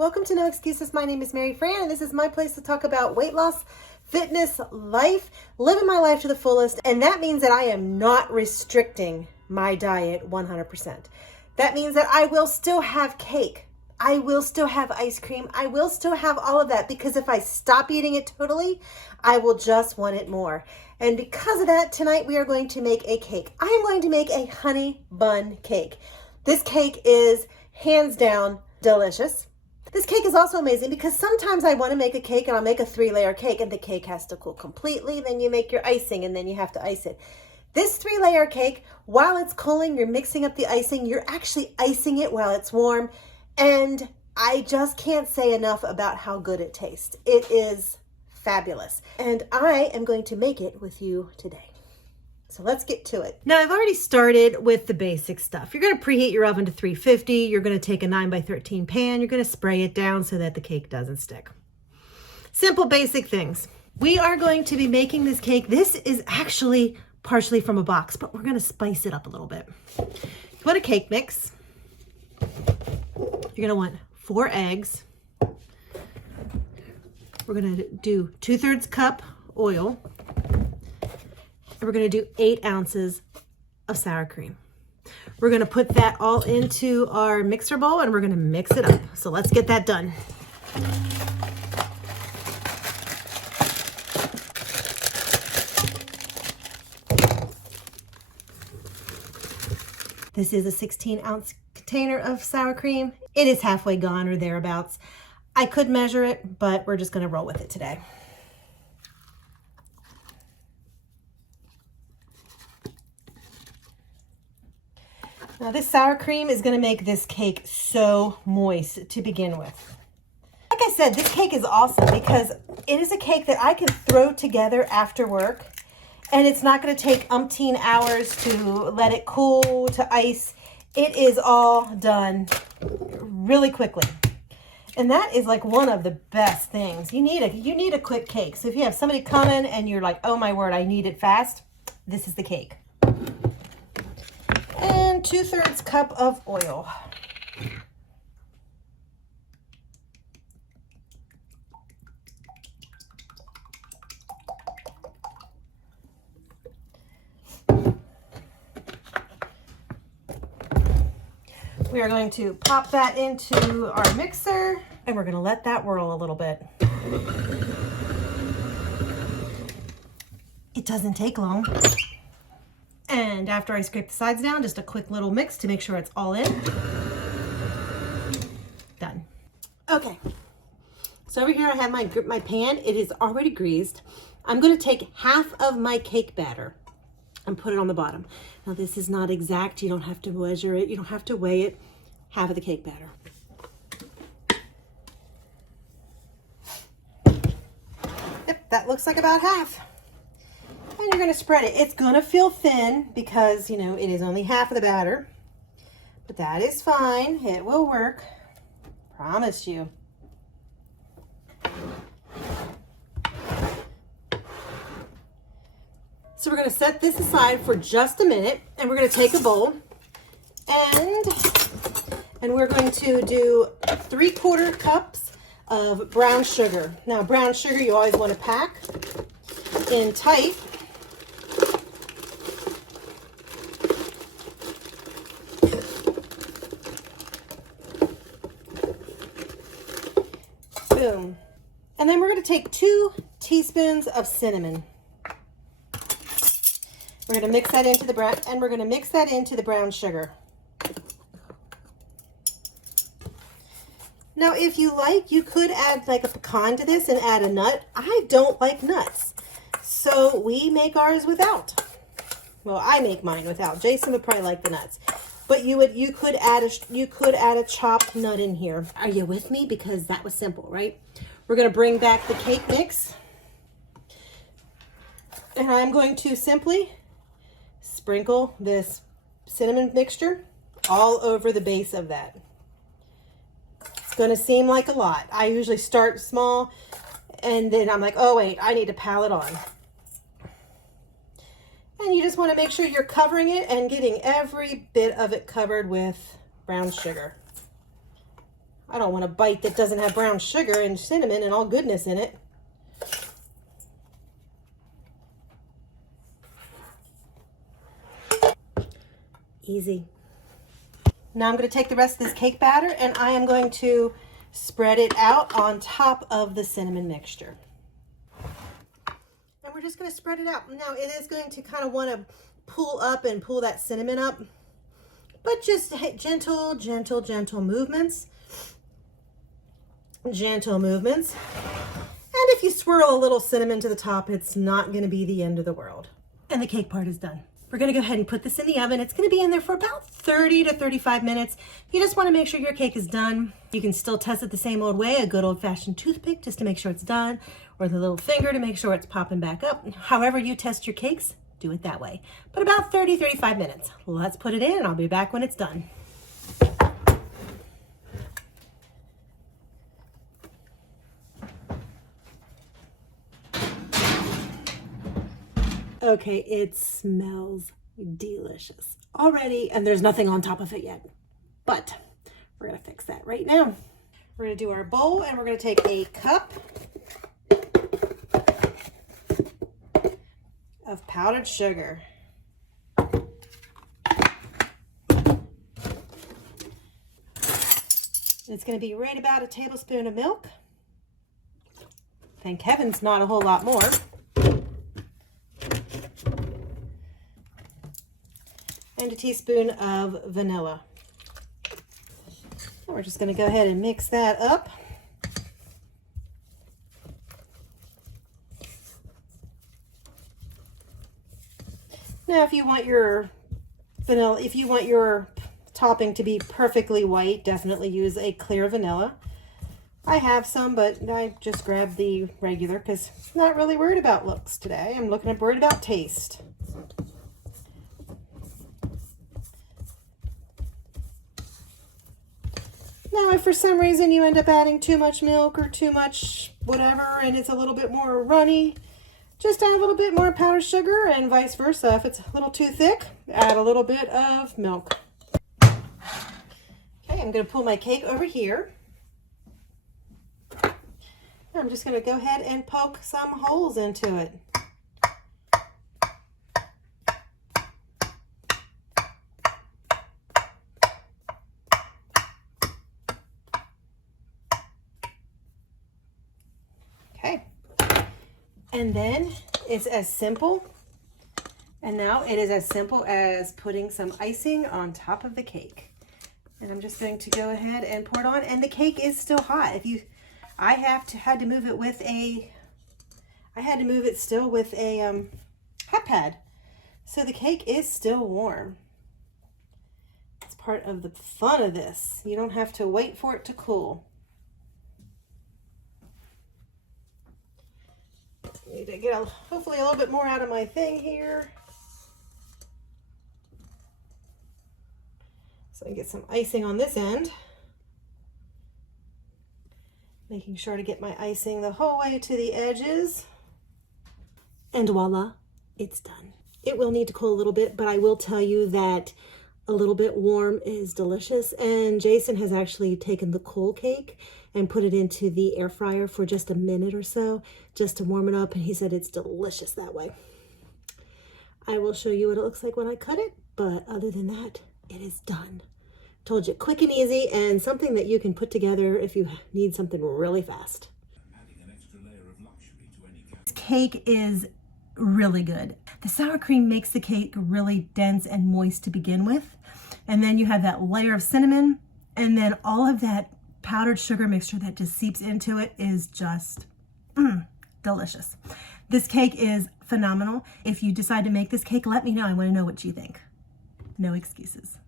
Welcome to No Excuses. My name is Mary Fran, and this is my place to talk about weight loss, fitness, life, living my life to the fullest. And that means that I am not restricting my diet 100%. That means that I will still have cake. I will still have ice cream. I will still have all of that, because if I stop eating it totally, I will just want it more. And because of that, tonight we are going to make a cake. I am going to make a honey bun cake. This cake is hands down delicious. This cake is also amazing because sometimes I want to make a cake and I'll make a 3-layer cake and the cake has to cool completely. Then you make your icing and then you have to ice it. This 3-layer cake, while it's cooling, you're mixing up the icing. You're actually icing it while it's warm. And I just can't say enough about how good it tastes. It is fabulous. And I am going to make it with you today. So let's get to it. Now I've already started with the basic stuff. You're going to preheat your oven to 350. You're going to take a 9x13 pan. You're going to spray it down so that the cake doesn't stick. Simple, basic things. We are going to be making this cake. This is actually partially from a box, but we're going to spice it up a little bit. You want a cake mix. You're going to want 4 eggs. We're going to do 2/3 cup oil. We're going to do 8 ounces of sour cream. We're going to put that all into our mixer bowl and we're going to mix it up. So let's get that done. This is a 16-ounce container of sour cream. It is halfway gone or thereabouts. I could measure it, but we're just going to roll with it today. Now this sour cream is going to make this cake so moist to begin with. Like I said, this cake is awesome because it is a cake that I can throw together after work, and it's not going to take umpteen hours to let it cool, to ice. It is all done really quickly. And that is like one of the best things. You need a quick cake. So if you have somebody coming and you're like, oh my word, I need it fast, this is the cake. And 2/3 cup of oil. We are going to pop that into our mixer and we're going to let that whirl a little bit. It doesn't take long. And after I scrape the sides down, just a quick little mix to make sure it's all in. Done. Okay. So over here I have my pan. It is already greased. I'm going to take half of my cake batter and put it on the bottom. Now this is not exact. You don't have to measure it. You don't have to weigh it. Half of the cake batter. Yep, that looks like about half. And you're going to spread it. It's going to feel thin because, you know, it is only half of the batter. But that is fine. It will work. Promise you. So we're going to set this aside for just a minute. And we're going to take a bowl. And we're going to do 3/4 cups of brown sugar. Now, brown sugar you always want to pack in tight. Boom. And then we're going to take 2 teaspoons of cinnamon. We're going to mix that into the brown, and we're going to mix that into the brown sugar. Now, if you like, you could add like a pecan to this and add a nut. I don't like nuts, so we make ours without. Well, I make mine without. Jason would probably like the nuts, but you could add a chopped nut in here. Are you with me? Because that was simple, right? We're going to bring back the cake mix, and I'm going to simply sprinkle this cinnamon mixture all over the base of that. It's going to seem like a lot. I usually start small and then I'm like, oh wait, I need to pile it on. And you just want to make sure you're covering it and getting every bit of it covered with brown sugar. I don't want a bite that doesn't have brown sugar and cinnamon and all goodness in it. Easy. Now I'm going to take the rest of this cake batter and I am going to spread it out on top of the cinnamon mixture. And we're just going to spread it out. Now it is going to kind of want to pull up and pull that cinnamon up, but just gentle, gentle, gentle movements. Gentle movements. And if you swirl a little cinnamon to the top, it's not going to be the end of the world. And the cake part is done. We're going to go ahead and put this in the oven. It's going to be in there for about 30 to 35 minutes. You just want to make sure your cake is done. You can still test it the same old way, a good old-fashioned toothpick just to make sure it's done, or the little finger to make sure it's popping back up. However you test your cakes, do it that way. But about 30, 35 minutes. Let's put it in and I'll be back when it's done. Okay, it smells delicious already, and there's nothing on top of it yet, but we're gonna fix that right now. We're gonna do our bowl, and we're gonna take a cup of powdered sugar. It's gonna be right about a tablespoon of milk. Thank heavens, not a whole lot more. And a teaspoon of vanilla. And we're just going to go ahead and mix that up. Now, if you want your vanilla, if you want your topping to be perfectly white, definitely use a clear vanilla. I have some, but I just grabbed the regular because I'm not really worried about looks today. I'm worried about taste. Now, if for some reason you end up adding too much milk or too much whatever and it's a little bit more runny, just add a little bit more powdered sugar, and vice versa. If it's a little too thick, add a little bit of milk. Okay, I'm going to pull my cake over here. I'm just going to go ahead and poke some holes into it. Okay, and then it's as simple, and now it is as simple as putting some icing on top of the cake. And I'm just going to go ahead and pour it on, and the cake is still hot. I had to move it with a, still with a hot pad. So the cake is still warm. It's part of the fun of this. You don't have to wait for it to cool. I need to get hopefully a little bit more out of my thing here. So I get some icing on this end. Making sure to get my icing the whole way to the edges. And voila, it's done. It will need to cool a little bit, but I will tell you that a little bit warm is delicious. And Jason has actually taken the cool cake and put it into the air fryer for just a minute or so, just to warm it up. And he said it's delicious that way. I will show you what it looks like when I cut it, but other than that, it is done. Told you, quick and easy, and something that you can put together if you need something really fast. This cake is really good. The sour cream makes the cake really dense and moist to begin with, and then you have that layer of cinnamon, and then all of that powdered sugar mixture that just seeps into it is just delicious. This cake is phenomenal. If you decide to make this cake, let me know. I want to know what you think. No excuses.